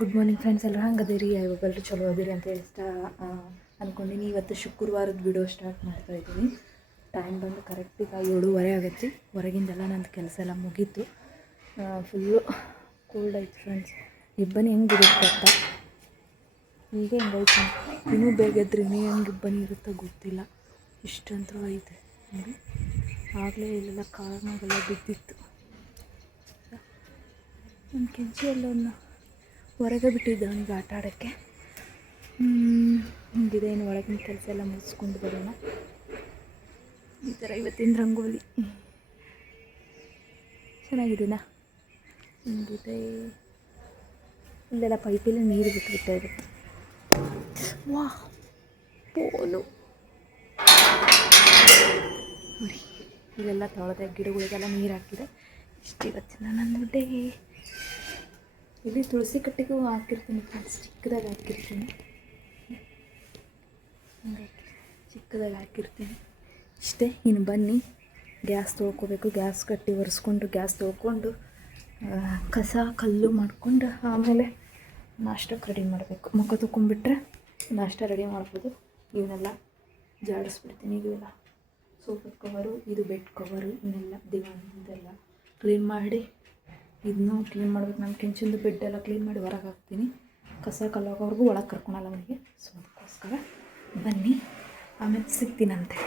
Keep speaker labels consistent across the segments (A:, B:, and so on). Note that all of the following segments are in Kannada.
A: ಗುಡ್ ಮಾರ್ನಿಂಗ್ ಫ್ರೆಂಡ್ಸ್ ಎಲ್ಲರೂ ಹಂಗದಿರಿ? ಯಾವಾಗಲ್ಲರೂ ಚಲೋ ಅದಿರಿ ಅಂತ ಇಷ್ಟ ಅಂದ್ಕೊಂಡಿನಿ ಇವತ್ತು ಶುಕ್ರವಾರದ ವಿಡಿಯೋ ಸ್ಟಾರ್ಟ್ ಮಾಡ್ತಾ ಇದ್ದೀನಿ. ಟೈಮ್ ಬಂದು ಕರೆಕ್ಟಿಗೆ ಏಳುವರೆ ಆಗುತ್ತೆ ಹೊರಗಿಂದೆಲ್ಲ ನಂದು ಕೆಲಸ ಎಲ್ಲ ಮುಗೀತು. ಫುಲ್ಲು ಕೋಲ್ಡ್ ಐತೆ ಫ್ರೆಂಡ್ಸ್ ಇಬ್ಬನಿ ಹೆಂಗೆ ಇರುತ್ತೆ ಅಂತ ಈಗ ಹೆಂಗೈತೆ ಇನ್ನೂ ಬೇಗ ಎದ್ರಿ ಇನ್ನೂ ಹೆಂಗೆ ಇಬ್ಬನಿ ಇರುತ್ತೋ ಗೊತ್ತಿಲ್ಲ. ಇಷ್ಟಂತೂ ಐತೆ. ನೋಡಿ, ಆಗಲೇ ಇಲ್ಲೆಲ್ಲ ಕಾರಣಗಳೆಲ್ಲ ಬಿದ್ದಿತ್ತು. ನನ್ನ ಕೆಂಚಿ ಹೊರಗೆ ಬಿಟ್ಟಿದ್ದೆ ಅವನಿಗೆ ಆಟ ಆಡೋಕ್ಕೆ. ಹಿಂಗಿದೆ, ಇನ್ನು ಒಳಗಿನ ಕೆಲಸ ಎಲ್ಲ ಮುಗಿಸ್ಕೊಂಡು ಬರೋಣ. ಈ ಥರ ಇವತ್ತಿನ ರಂಗೋಲಿ. ಚೆನ್ನಾಗಿದ್ದೀನಾ? ಹಿಂಗಿದೆ ಇಲ್ಲೆಲ್ಲ ಪೈಪಲ್ಲಿ ನೀರು ಬಿಟ್ಬಿಟ್ಟೆ ಇದೆ. ವಾ, ಫೋನು. ಇಲ್ಲೆಲ್ಲ ತೊಳೆದೆ, ಗಿಡಗಳಿಗೆಲ್ಲ ನೀರು ಹಾಕಿದೆ. ಇಷ್ಟು ಇವತ್ತಿನ ನನ್ನ ಡೇ. ಇಲ್ಲಿ ತುಳಸಿ ಕಟ್ಟಿಗೂ ಹಾಕಿರ್ತೀನಿ ಫ್ರೆಂಡ್ಸ್, ಚಿಕ್ಕದಾಗಿ ಹಾಕಿರ್ತೀನಿ. ಚಿಕ್ಕದಾಗ ಹಾಕಿರ್ತೀನಿ. ಇಷ್ಟೇ, ಇನ್ನು ಬನ್ನಿ. ಗ್ಯಾಸ್ ತೊಳ್ಕೊಬೇಕು, ಗ್ಯಾಸ್ ಕಟ್ಟಿ ಒರೆಸ್ಕೊಂಡು, ಗ್ಯಾಸ್ ತೊಳ್ಕೊಂಡು. ಕಸ, ಕಲ್ಲು ಮಾಡಿಕೊಂಡು ಆಮೇಲೆ ನಾಷ್ಟಕ್ಕೆ ರೆಡಿ ಮಾಡಬೇಕು. ಮುಖ ತೊಗೊಂಡ್ಬಿಟ್ರೆ ನಾಷ್ಟ ರೆಡಿ ಮಾಡ್ಬೋದು. ಇವನ್ನೆಲ್ಲ ಜಾಡಿಸ್ಬಿಡ್ತೀನಿ. ಇವೆಲ್ಲ ಸೋಫಾ ಕವರು ಇದು ಬೆಡ್ ಕವರು ಇವನ್ನೆಲ್ಲ ದಿವಾನ್ ಇದೆಲ್ಲ ಕ್ಲೀನ್ ಮಾಡಿ ಇದನ್ನೂ ಕ್ಲೀನ್ ಮಾಡ್ಬೇಕು. ನಾನು ಕೆಂಚಿಂದು ಬೆಡ್ ಎಲ್ಲ ಕ್ಲೀನ್ ಮಾಡಿ ಹೊರಗೆ ಹಾಕ್ತೀನಿ. ಕಸ ಕಲ್ಲೋಗೋವ್ರಿಗೂ ಒಳಗೆ ಕರ್ಕೊಳಲ್ಲ ಅವನಿಗೆ ಸೊ ಅದಕ್ಕೋಸ್ಕರ ಬನ್ನಿ. ಆಮೇಲೆ ಸಿಗ್ತೀನಂತೆ.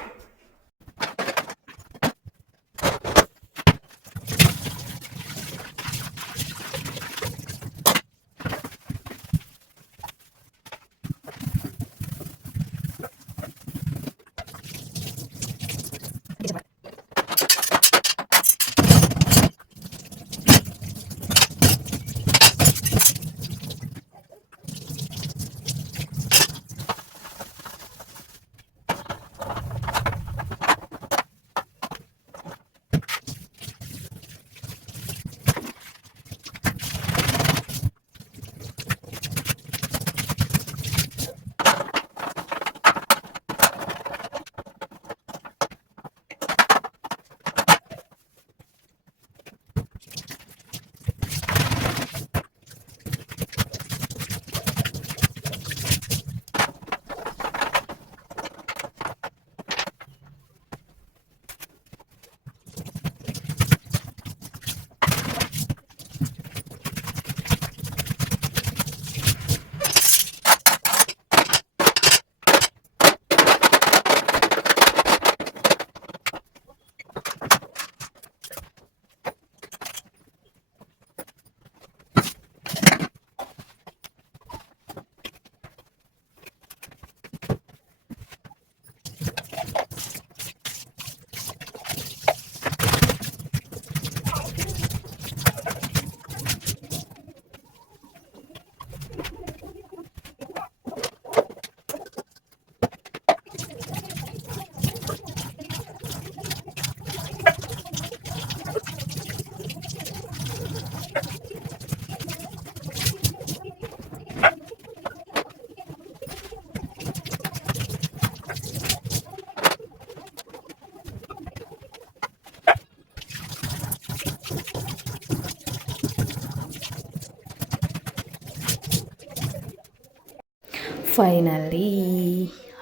A: ಫೈನಲಿ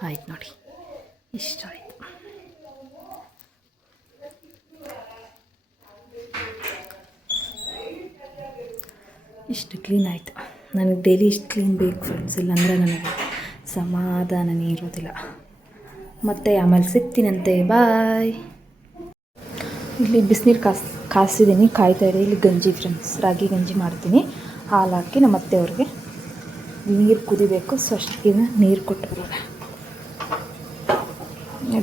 A: ಆಯ್ತು ನೋಡಿ. ಇಷ್ಟ ಆಯಿತು. ಇಷ್ಟು ಕ್ಲೀನ್ ಆಯಿತು. ನನಗೆ ಡೈಲಿ ಇಷ್ಟು ಕ್ಲೀನ್ ಬೇಕು ಫ್ರೆಂಡ್ಸ್ ಇಲ್ಲಾಂದರೆ ನನಗೆ ಸಮಾಧಾನನೇ ಇರೋದಿಲ್ಲ. ಮತ್ತೆ ಆಮೇಲೆ ಸಿಗ್ತೀನಂತೆ. ಬಾಯ್ ಇಲ್ಲಿ ಬಿಸಿನೀರು ಕಾಸ್ ಕಾಸಿದ್ದೀನಿ ಕಾಯ್ತಾ ಇದೆ ಇಲ್ಲಿ ಗಂಜಿ ಫ್ರೆಂಡ್ಸ್ ರಾಗಿ ಗಂಜಿ ಮಾಡ್ತೀನಿ. ಹಾಲು ಹಾಕಿ ನಮ್ಮ ಅತ್ತೆಯವ್ರಿಗೆ ನೀರು ಕುದಿಬೇಕು ಸೊ ನೀರು ಕೊಟ್ಟು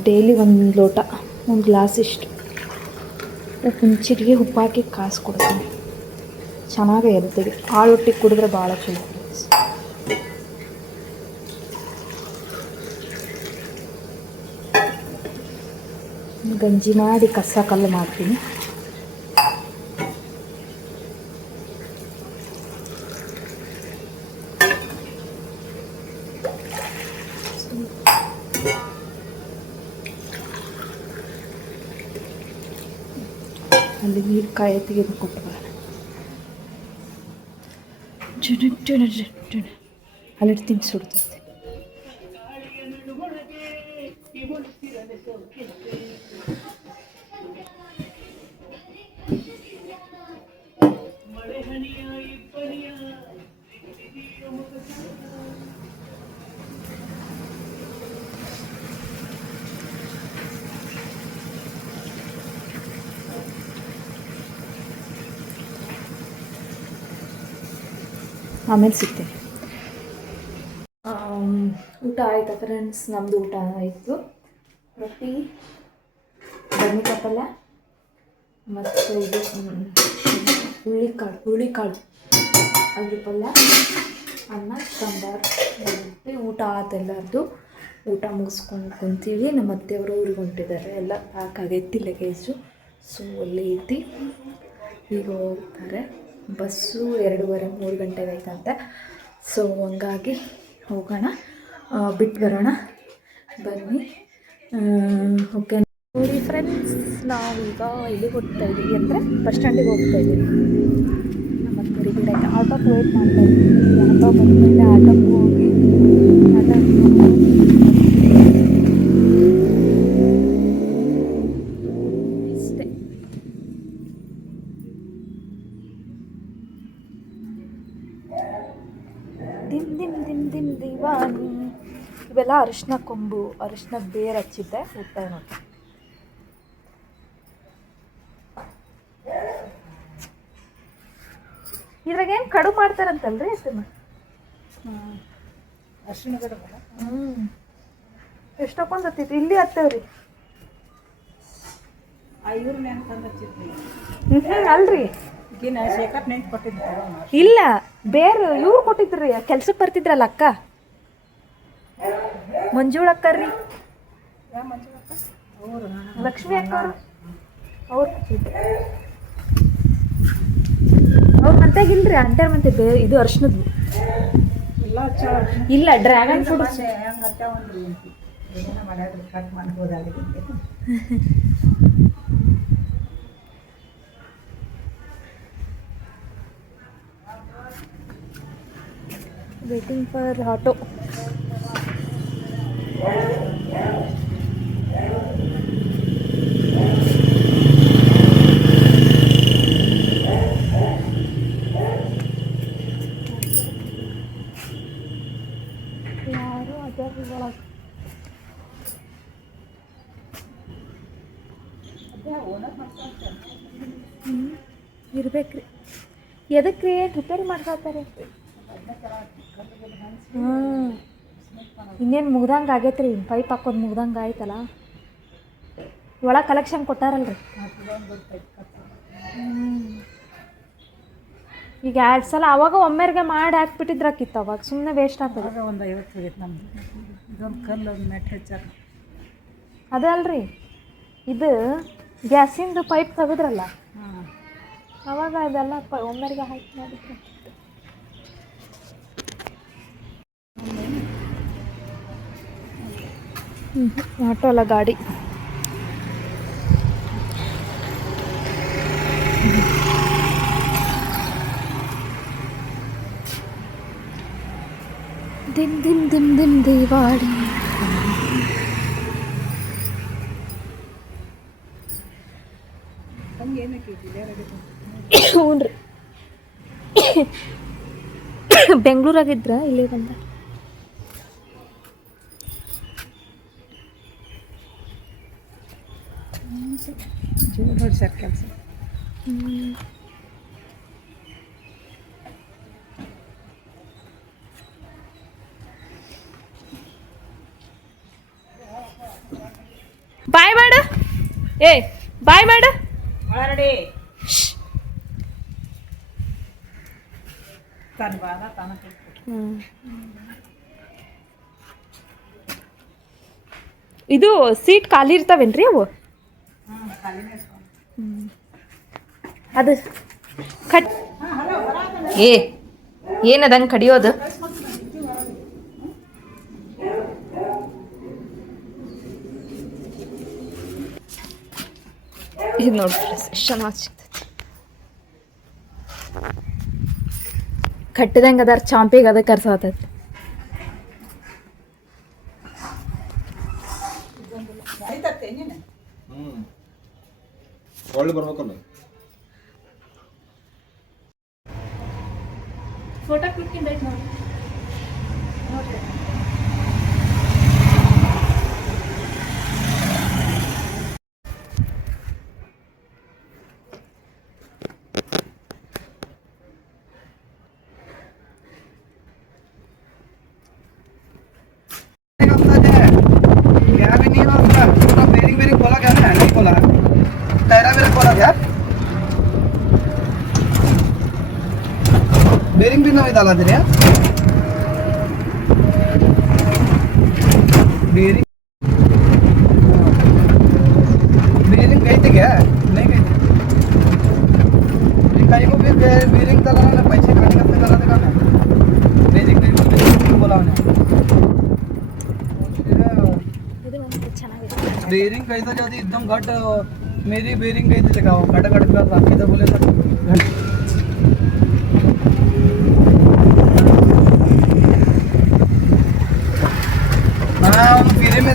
A: ಡೈಲಿ ಒಂದು ಲೋಟ, ಒಂದು ಗ್ಲಾಸ್ ಇಷ್ಟು. ಹುಂಚಿಟ್ಟಿಗೆ ಉಪ್ಪು ಹಾಕಿ ಕಾಸು ಕೊಡ್ತೀನಿ. ಚೆನ್ನಾಗೇ ಇರುತ್ತೆ ಹಾಳು ಒಟ್ಟಿಗೆ ಕುಡಿದ್ರೆ ಭಾಳ ಚಲೋ. ಗಂಜಿ ಮಾಡಿ ಕಸ ಕಲ್ಲು ಮಾಡ್ತೀನಿ ಅಲ್ಲಿ ನೀರು ಕಾಯಿ ತೆಗೆದು ಕೊಟ್ಟು ಅಲ್ಲಿಡ್ತೀನಿ ಸುಡ್ತೈತೆ ಆಮೇಲೆ ಸಿಗ್ತೀನಿ. ಊಟ ಆಯ್ತಾ ಫ್ರೆಂಡ್ಸ್ ನಮ್ಮದು ಊಟ ಆಯಿತು. ರೊಟ್ಟಿ, ಬನ್ನಿ ಪಲ್ಯ ಮತ್ತು ಇದು ಹುಳ್ಳಿಕಾಳು ಹುಳಿಕಾಳು ಅದ್ರ ಪಲ್ಯ ಅನ್ನ, ಸಾಂಬಾರು ಊಟ ಆತೆಲ್ಲರದು ಊಟ ಮುಗಿಸ್ಕೊಂಡು ಕುಂತೀವಿ. ನಮ್ಮ ಅತ್ತೆಯವರು ಊರಿಗೆ ಹೊಂಟಿದ್ದಾರೆ. ಎಲ್ಲ ಪ್ಯಾಕ್ ಆಗೈತಿ ಲಗೇಜು ಸೊ ಅಲ್ಲಿ ಐತಿ ಈಗ ಹೋಗ್ತಾರೆ. ಬಸ್ಸು ಎರಡೂವರೆ, ಮೂರು ಗಂಟೆಗೆ ಐತಂತೆ ಸೊ ಹಂಗಾಗಿ ಹೋಗೋಣ. ಬಿಟ್ಟು ಬರೋಣ. ಬನ್ನಿ. ಓಕೆ ನೋಡಿ ಫ್ರೆಂಡ್ಸ್ ನಾವೀಗ ಎಲ್ಲಿಗೆ ಹೋಗ್ತಾ ಇದ್ದೀವಿ ಅಂದರೆ ಬಸ್ ಸ್ಟ್ಯಾಂಡಿಗೆ ಹೋಗ್ತಾ ಇದ್ದೀವಿ ನಮ್ಮ ಆಟೋಕ್ಕೆ ವೇಟ್ ಮಾಡ್ತಾ ಇದ್ದೀವಿ ಆಟೋ ಬಂದಮೇಲೆ ಆಟೋಕ್ಕೆ ಹೋಗಿ. ಆಟೋ ಇವೆಲ್ಲ ಅರಿಶಿನ ಕೊಂಬು ಅರಿಶಿನ ಬೇರ್ ಹಚ್ಚಿದ್ದೆ ಊಟ ನೋಡಿ ಇದ್ರಾಗ ಏನು ಕಡು ಮಾಡ್ತಾರಂತಲ್ರಿ ಅದನ್ನ
B: ಅರಿಶಿನ
A: ಹ್ಞೂ ಎಷ್ಟೊಂದು ಹತ್ತಿತ್ತು ಇಲ್ಲಿ ಹತ್ತವ್ರಿ ಅಲ್ರಿ. ಇಲ್ಲ ಬೇರು ಇವ್ರು ಕೊಟ್ಟಿದ್ರಿ. ಕೆಲ್ಸಕ್ಕೆ ಬರ್ತಿದ್ರಲ್ಲ ಅಕ್ಕ. ಮಂಜುಳ
B: ಮಂಜುಳಕ್ಕ ಅವರು
A: ಲಕ್ಷ್ಮಿ ಅಕ್ಕವ್ರು? ಅವ್ರು ಅವ್ರ ಮಂತ್ಯಾಗಿಲ್ರಿ ಅಂಟ್ಯಾರ ಮತ್ತೆ ಬೇ ಇದು ಅರ್ಶನದ್ದು ಇಲ್ಲ dragon fruit waiting for auto ಇರ್ಬೇಕ್ರಿ ಎದಕ್ಕೆ ರೀ ರಿಪೇರಿ ಮಾಡ್ಕೊತಾರೆ ಹ್ಞೂ ಇನ್ನೇನು ಮುಗ್ದಂಗೆ ಆಗೈತೆ ರೀ ಪೈಪ್ ಹಾಕೋದು ಮುಗ್ದಂಗೆ ಆಯ್ತಲ್ಲ? ಒಳಗೆ ಕಲೆಕ್ಷನ್ ಕೊಟ್ಟಾರಲ್ರಿ. ಈಗ ಎರಡು ಸಲ ಅವಾಗ ಒಮ್ಮೆರ್ಗೆ ಮಾಡಿ ಹಾಕ್ಬಿಟ್ಟಿದ್ರಾಕಿತ್ತು ಅವಾಗ. ಸುಮ್ಮನೆ ವೇಸ್ಟ್ ಆಗ್ತದೆ.
B: ಆಗ ಒಂದು ಐವತ್ತು ನಮ್ದು. ಇದೊಂದು ಕಲ್ಲು ಒಂದು ಮೆಟ್ ಹೆಚ್ಚಾರ
A: ಅದೇ ಅಲ್ರಿ. ಇದು ಗ್ಯಾಸಿಂದು ಪೈಪ್ ತೆಗೆದ್ರಲ್ಲ? ಅವಾಗ ಅದೆಲ್ಲ ಒಮ್ಮೆರ್ಗೆ ಹಾಕಿ ಮಾಡಿದ್ರು. ಆಟೋ ಅಲ್ಲ ಗಾಡಿ. ದಿನ್ ದಿನ್ ದಿನ್ ದಿನ್ ದೇವಾಡಿ ಹ್ಞೂ ರೀ. ಬೆಂಗಳೂರಾಗಿದ್ರ ಇಲ್ಲಿ ಬಂದ?
B: ಜೋರು ಹೊಡ್ಸ್ಯಾರ ಕೆಲಸ
A: ಬಾಯ್ ಮಾಡು. ಏ ಬಾಯ್ ಮಾಡು ಇದು ಸೀಟ್ ಖಾಲಿ ಇರ್ತಾವೇನ್ರಿ ಅವು? ಅದು ಕಟ್ ಏ ಏನದಂಗೆ ಕಡಿಯೋದು? ಇದು ನೋಡ್ರಿ ಚೆನ್ನಾಗಿ ಸಿಗ್ತೈತಿ. ಕಟ್ಟದಂಗೆ ಅದಾರ ಚಾಂಪಿಗೆ ಅದ ಕರ್ಸಾತೈತಿ.
C: डाला alabilir ya. Bearing. बेरिंग गई थी क्या नहीं गई थी कहीं को भी बेरिंग डाला है ना पैसे खाने का चला देगा ना नहीं देख नहीं
A: बोलते बोला उन्हें
C: बेरिंग कहीं तो जाती एकदम घट, मेरी बेरिंग कहीं थी लगाओ घट घट कर रहा था बोले था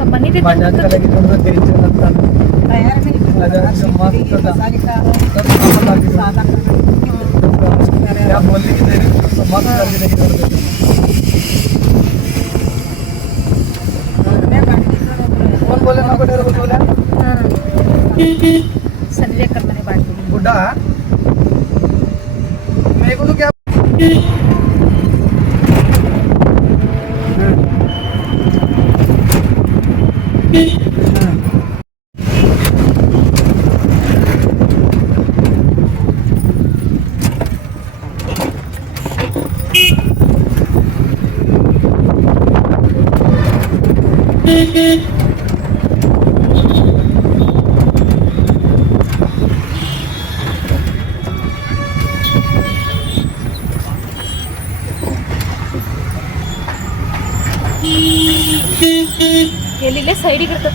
C: संबंधित बोले नको बोलवल्या Eric,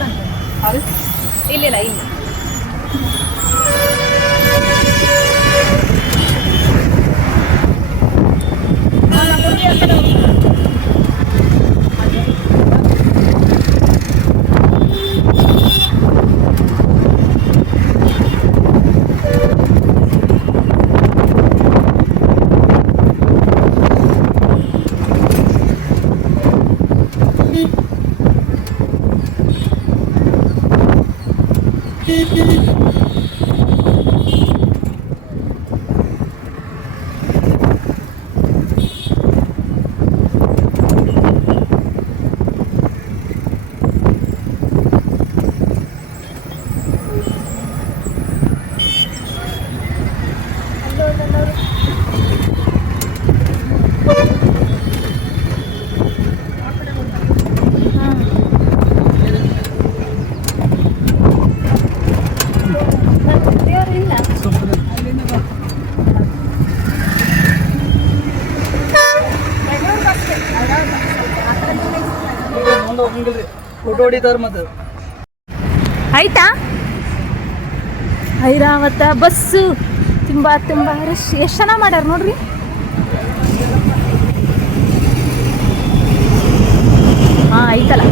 A: ಆಯ್ತಾ? ಐರಾವತ ಬಸ್ಸು. ತುಂಬಾ ತುಂಬಾ ರಶ್ ಎಷ್ಟು ಜನ ಮಾಡ್ಯಾರ ನೋಡ್ರಿ? ಹಾ ಐತಲ್ಲ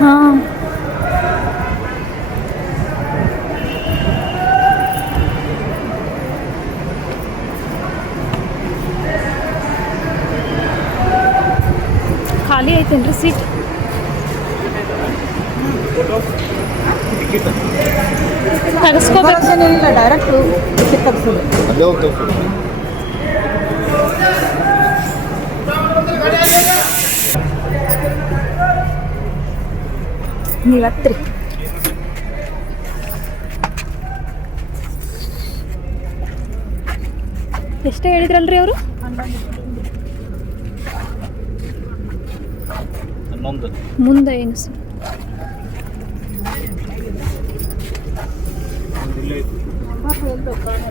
A: ಹಾಂ ಖಾಲಿ ಐತೇನ್ರಿ ಸೀಟ್
D: ಟಿಕೆಟ್
A: ತಗಸ್ಕೋಬೇಕು
B: ಏನಿಲ್ಲ ಡೈರೆಕ್ಟ್ ತರಿಸೋದು
D: ಅಲ್ಲೇ ಹೋಗ್ತೇವೆ
A: ನೀವು ಎಷ್ಟೇ ಹೇಳಿದ್ರಲ್ರಿ ಅವರು? ಮುಂದೆ ಏನು ಸರ್?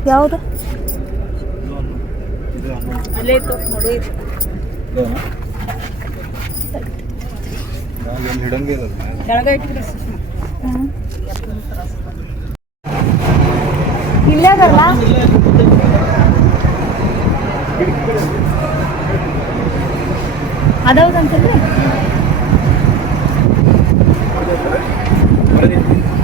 A: ಯಾವುದು?
B: ಅಲ್ಲೇ ಇತ್ತು ನೋಡಿ.
A: ಇಲ್ಲೇ ಅದಲ್ಲ? ಅದೌದಂತಂದ್ರೆ
D: ಕೆಳಗೆ ಇಟ್ಟಿರ್ತಾರಲ್ಲ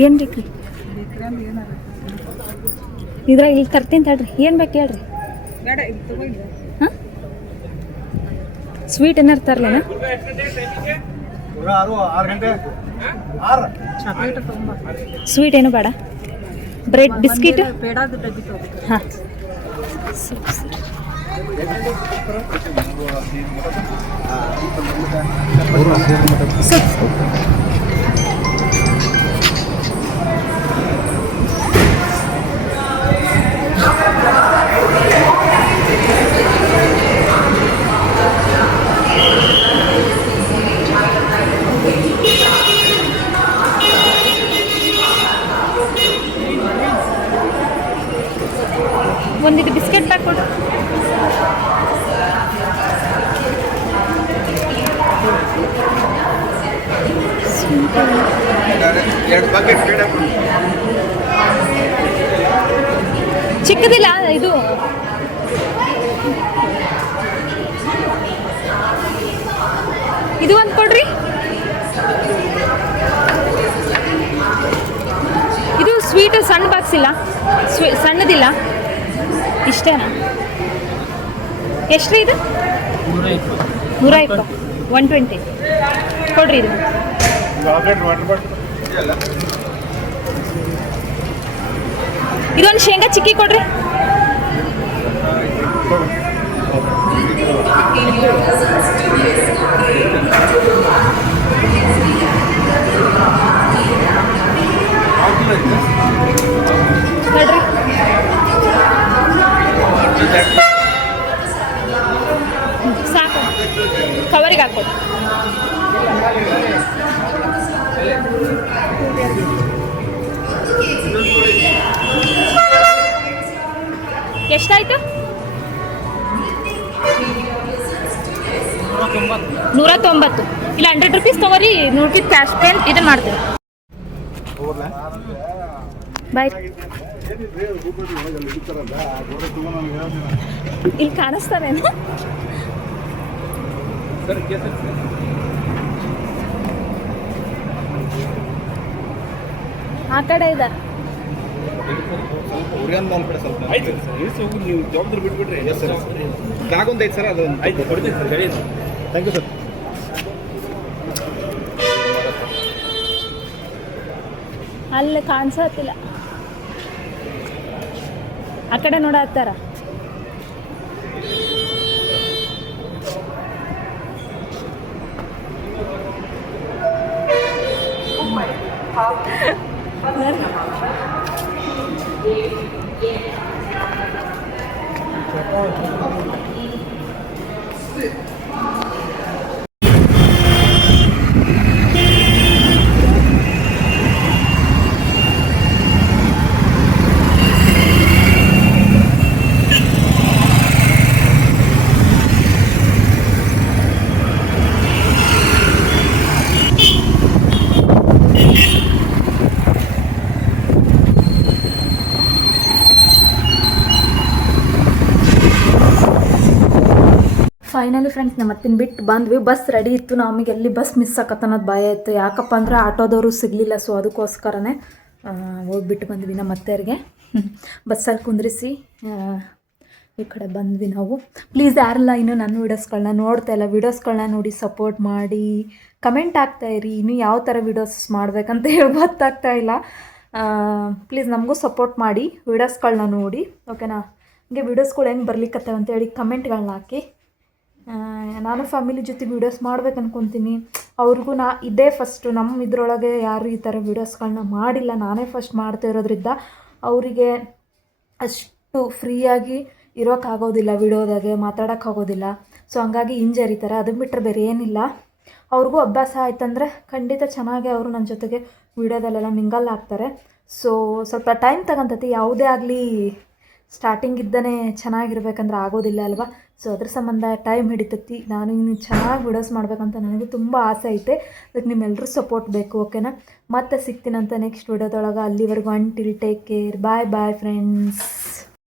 A: ಏನು ಬೇಕ್ರಿ? ಇದ್ರ ಇಲ್ಲಿ ತರ್ತೀನಿ ತಡ್ರಿ. ಏನು ಬೇಕು ಹೇಳ್ರಿ? ಹಾಂ? ಸ್ವೀಟ್ ಏನಾರು ತರ್ಲ
D: ಆರು ಆರು ಗಂಟೆ ಆರು
B: ಚಾಕ್ಲೇಟ್ ತಗೊಂಬ
A: ಸ್ವೀಟ್ ಏನು ಬೇಡ ಬ್ರೆಡ್ ಬಿಸ್ಕಿಟ್ ಹಾಂ.
D: Urus
A: ಚಿಕ್ಕದಿಲ್ಲ ಇದು. ಇದು ಒಂದು ಕೊಡ್ರಿ. ಇದು ಸ್ವೀಟ್ ಸಣ್ಣ ಬಾಕ್ಸ್ ಇಲ್ಲ. ಸ್ವೀ ಸಣ್ಣದಿಲ್ಲ. ಇಷ್ಟೇನಾ ಎಷ್ಟು ಇದು? ನೂರ ಇಪ್ಪತ್ತು ಒನ್ ಟ್ವೆಂಟಿ ಕೊಡ್ರಿ ಇದು. ಇದೊಂದು ಶೇಂಗಾ ಚಿಕ್ಕಿ ಕೊಡ್ರಿ. ನೋಡ್ರಿ ಕವರಿಗೆ ಹಾಕೊಡಿ ಎಷ್ಟಾಯ್ತು? ನೂರ ತೊಂಬತ್ತು ಇಲ್ಲ ಹಂಡ್ರೆಡ್ ರುಪೀಸ್ ತಗೋರಿ, ನೂರು ರುಪೀಸ್ ಕ್ಯಾಶ್ ಪೇ ಇದನ್ನ ಮಾಡ್ತೇವೆ. ಬಾಯ್ ಇಲ್ಲಿ ಕಾಣಿಸ್ತಾರೇನು?
D: ಸರ್ ಕೇಸ್
A: ಆ ಕಡೆ ಇದೆ.
D: ಉರಿಯನ್ ಮಾಲ್ ಕಡೆ ಸ್ವಲ್ಪ ಆಯ್ತು ಸರ್ ಇಳಿಸಿ ಹೋಗಿ ನೀವು ಜವಾಬ್ದಾರಿ ಬಿಟ್ಬಿಟ್ರಿ. ಎಸ್ ಸರ್ ಬ್ಯಾಗ್ ಐತೆ ಸರ್ ಅದೊಂದು ಆಯ್ತು ಕೊಡ್ತೀನಿ ಸರ್ ಗಾಡಿ ಥ್ಯಾಂಕ್ ಯು ಸರ್
A: ಅಲ್ಲಿ ಕಾಣಿಸತ್ತಿಲ್ಲ ಆ ಕಡೆ ನೋಡತ್ತಾರ 밥. ಫೈನಲಿ ಫ್ರೆಂಡ್ಸ್ ನಮ್ಮ ಅತ್ತಿನ ಬಿಟ್ಟು ಬಂದ್ವಿ. ಬಸ್ ರೆಡಿ ಇತ್ತು. ನಮಗೆ ಎಲ್ಲಿ ಬಸ್ ಮಿಸ್ ಆಕತ್ತ ಅನ್ನೋದು ಭಯ ಇತ್ತು. ಯಾಕಪ್ಪ ಅಂದ್ರೆ ಆಟೋದವರು ಸಿಗಲಿಲ್ಲ ಸೊ ಅದಕ್ಕೋಸ್ಕರನೇ ಹೋಗ್ಬಿಟ್ಟು ಬಂದ್ವಿ ನಮ್ಮ ಅತ್ತೆಯರಿಗೆ ಬಸ್ಸಲ್ಲಿ ಕುಂದ್ರಿಸಿ ಈ ಕಡೆ ಬಂದ್ವಿ ನಾವು. ಪ್ಲೀಸ್ ಯಾರಲ್ಲ ಇನ್ನೂ ನನ್ನ ವೀಡಿಯೋಸ್ಗಳನ್ನ ನೋಡ್ತಾ ಇಲ್ಲ ವೀಡಿಯೋಸ್ಗಳನ್ನ ನೋಡಿ ಸಪೋರ್ಟ್ ಮಾಡಿ ಕಮೆಂಟ್ ಆಗ್ತಾ ಇರಿ. ಇನ್ನೂ ಯಾವ ಥರ ವೀಡಿಯೋಸ್ ಮಾಡ್ಬೇಕಂತ ಹೇಳಿ ಗೊತ್ತಾಗ್ತಾ ಇಲ್ಲ. ಪ್ಲೀಸ್ ನಮಗೂ ಸಪೋರ್ಟ್ ಮಾಡಿ ವೀಡಿಯೋಸ್ಗಳನ್ನ ನೋಡಿ ಓಕೆನಾ ಹಂಗೆ ವೀಡಿಯೋಸ್ಗಳು ಹೆಂಗೆ ಬರ್ಲಿಕ್ಕತ್ತವೆ ಅಂತೇಳಿ ಕಮೆಂಟ್ಗಳನ್ನ ಹಾಕಿ. ನಾನು ಫ್ಯಾಮಿಲಿ ಜೊತೆ ವೀಡಿಯೋಸ್ ಮಾಡ್ಬೇಕು ಅನ್ಕೊತೀನಿ. ಅವ್ರಿಗೂ ನಾ ಇದೇ ಫಸ್ಟು ನಮ್ಮ ಇದರೊಳಗೆ ಯಾರು ಈ ಥರ ವೀಡಿಯೋಸ್ಗಳನ್ನ ಮಾಡಿಲ್ಲ. ನಾನೇ ಫಸ್ಟ್ ಮಾಡ್ತಾ ಇರೋದ್ರಿಂದ ಅವರಿಗೆ ಅಷ್ಟು ಫ್ರೀಯಾಗಿ ಇರೋಕ್ಕಾಗೋದಿಲ್ಲ ವಿಡಿಯೋದಾಗೆ ಮಾತಾಡೋಕ್ಕಾಗೋದಿಲ್ಲ ಸೊ ಹಂಗಾಗಿ ಹಿಂಜರಿತಾರೆ ಅದನ್ನು ಬಿಟ್ಟರೆ ಬೇರೆ ಏನಿಲ್ಲ. ಅವ್ರಿಗೂ ಅಭ್ಯಾಸ ಆಯ್ತಂದರೆ ಖಂಡಿತ ಚೆನ್ನಾಗಿ ಅವರು ನನ್ನ ಜೊತೆಗೆ ವೀಡಿಯೋದಲ್ಲೆಲ್ಲ ಮಿಂಗಲ್ ಆಗ್ತಾರೆ. ಸೊ ಸ್ವಲ್ಪ ಟೈಮ್ ತಗೊಂತತಿ. ಯಾವುದೇ ಆಗಲಿ ಸ್ಟಾರ್ಟಿಂಗ್ ಇದ್ದನೇ ಚೆನ್ನಾಗಿರ್ಬೇಕಂದ್ರೆ ಆಗೋದಿಲ್ಲ ಅಲ್ವಾ? ಸೊ ಅದ್ರ ಸಂಬಂಧ ಟೈಮ್ ಹಿಡಿತೈತಿ. ನಾನು ಇನ್ನು ಚೆನ್ನಾಗಿ ವಿಡಿಯೋಸ್ ಮಾಡಬೇಕಂತ ನನಗೆ ತುಂಬ ಆಸೆ ಐತೆ. ಅದಕ್ಕೆ ನಿಮ್ಮೆಲ್ಲರೂ ಸಪೋರ್ಟ್ ಬೇಕು ಓಕೆನಾ ಮತ್ತೆ ಸಿಗ್ತೀನಂತ ನೆಕ್ಸ್ಟ್ ವಿಡಿಯೋದೊಳಗೆ ಅಲ್ಲಿವರೆಗೂ until take care bye bye friends